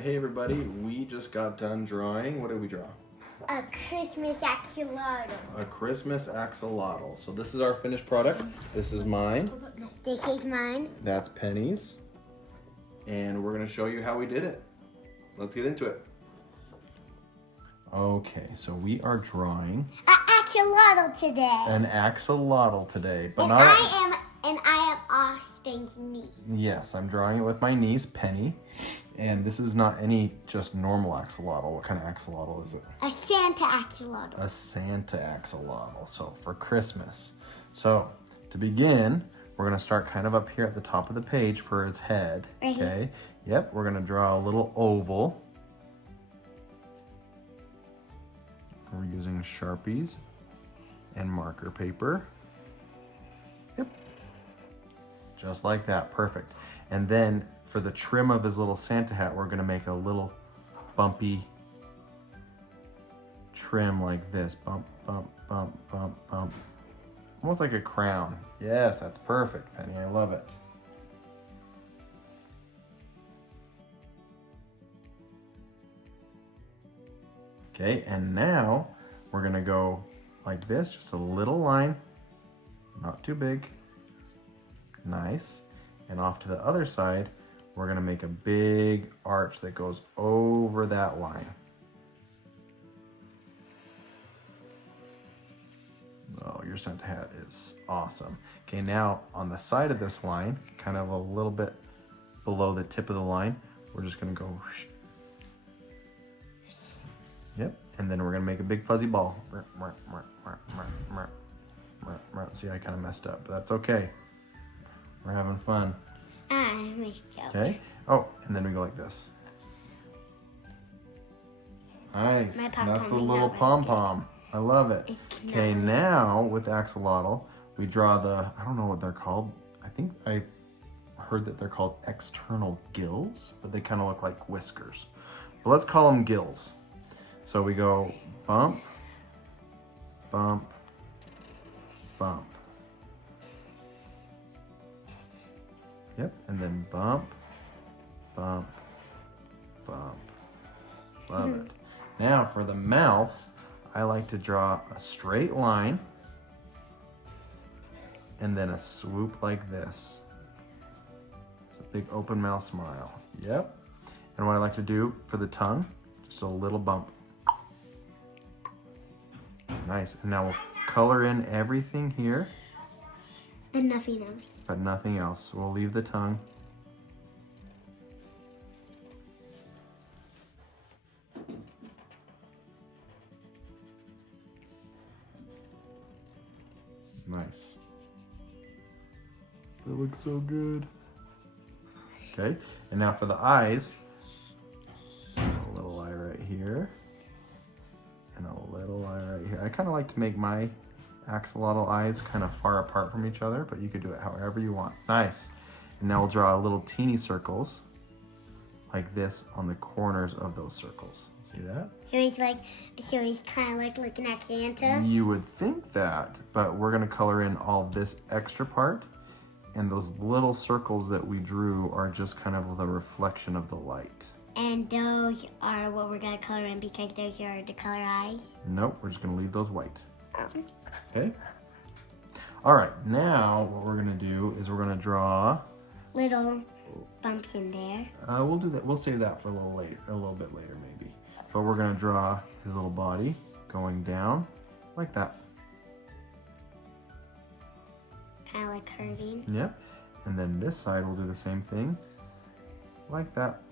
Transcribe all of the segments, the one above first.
right, hey everybody, we just got done drawing. What did we draw? A Christmas axolotl. A Christmas axolotl. So this is our finished product. This is mine. This is mine. That's Penny's. And we're gonna show you how we did it. Let's get into it. Okay, so we are drawing An axolotl today. an axolotl today. But And not I am Austin's niece. Yes, I'm drawing it with my niece, Penny. And this is not any just normal axolotl. What kind of axolotl is it? A Santa axolotl. A Santa axolotl. So for Christmas. So to begin, we're gonna start kind of up here at the top of the page for its head. Right here. Okay. Yep, we're gonna draw a little oval. We're using Sharpies and marker paper. Yep. Just like that, perfect. And then for the trim of his little Santa hat, we're gonna make a little bumpy trim like this. Bump, bump, bump, bump, bump. Almost like a crown. Yes, that's perfect, Penny, I love it. Okay, and now we're gonna go like this, just a little line, not too big. Nice. And off to the other side, we're gonna make a big arch that goes over that line. Oh, your Santa hat is awesome. Okay, now on the side of this line, kind of a little bit below the tip of the line, we're just gonna go whoosh. Yep, and then we're gonna make a big fuzzy ball. See, I kind of messed up, but that's okay. We're having fun. I missed out. Okay. Oh, and then we go like this. Nice. My pom-pom That's a is little not ready. pom-pom. I love it. It's not Okay, ready. now with axolotl, we draw the, I don't know what they're called. I think I heard that they're called external gills, but they kind of look like whiskers. But let's call them gills. So we go bump, bump, bump. Yep, and then bump, bump, bump. Love it. Now for the mouth, I like to draw a straight line and then a swoop like this. It's a big open mouth smile. Yep. And what I like to do for the tongue, just a little bump. Nice. And now we'll color in everything here, But nothing else. but nothing else. We'll leave the tongue. Nice. That looks so good. Okay, and now for the eyes, a little eye right here, and a little eye right here. I kind of like to make my axolotl eyes kind of far apart from each other, but you could do it however you want. Nice. And now we'll draw little teeny circles like this on the corners of those circles. See that? So he's kind of like looking at Santa. You would think that, but we're gonna color in all this extra part, and those little circles that we drew are just kind of the reflection of the light. And those are what we're gonna color in because those are the color eyes. Nope, we're just gonna leave those white. Okay? All right, now what we're gonna do is we're gonna draw, Little bumps in there. we'll do that, we'll save that for a little bit later maybe. But we're gonna draw his little body going down like that. Kind of like curving. Yep. And then this side we'll do the same thing like that.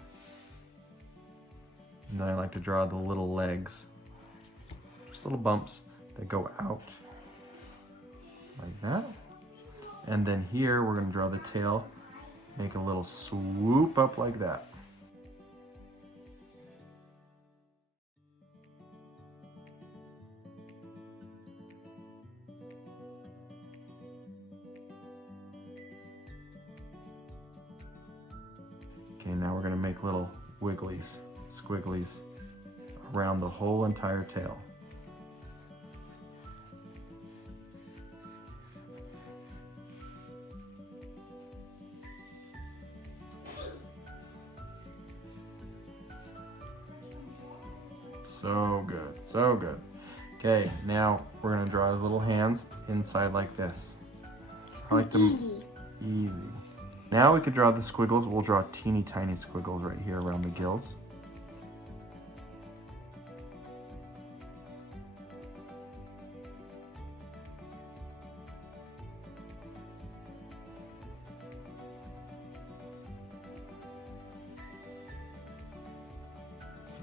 And then I like to draw the little legs, just little bumps that go out like that. And then here we're gonna draw the tail, make a little swoop up like that. Okay, now we're gonna make little wigglies, squigglies around the whole entire tail. So good, so good. Okay, now we're gonna draw his little hands inside like this. I like to Easy. easy. Now we could draw the squiggles. We'll draw teeny tiny squiggles right here around the gills.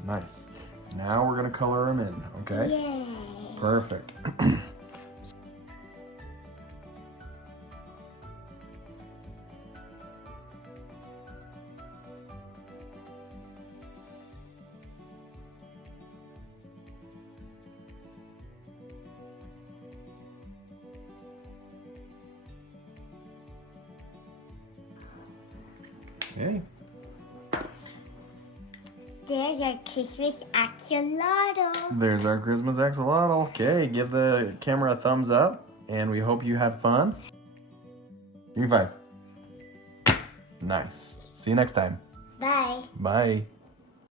Nice. Now we're gonna color him in, okay? Yay. Perfect. Okay. There's our Christmas axolotl. There's our Christmas axolotl. Okay, give the camera a thumbs up, and we hope you had fun. Give me 5. Nice. See you next time. Bye. Bye.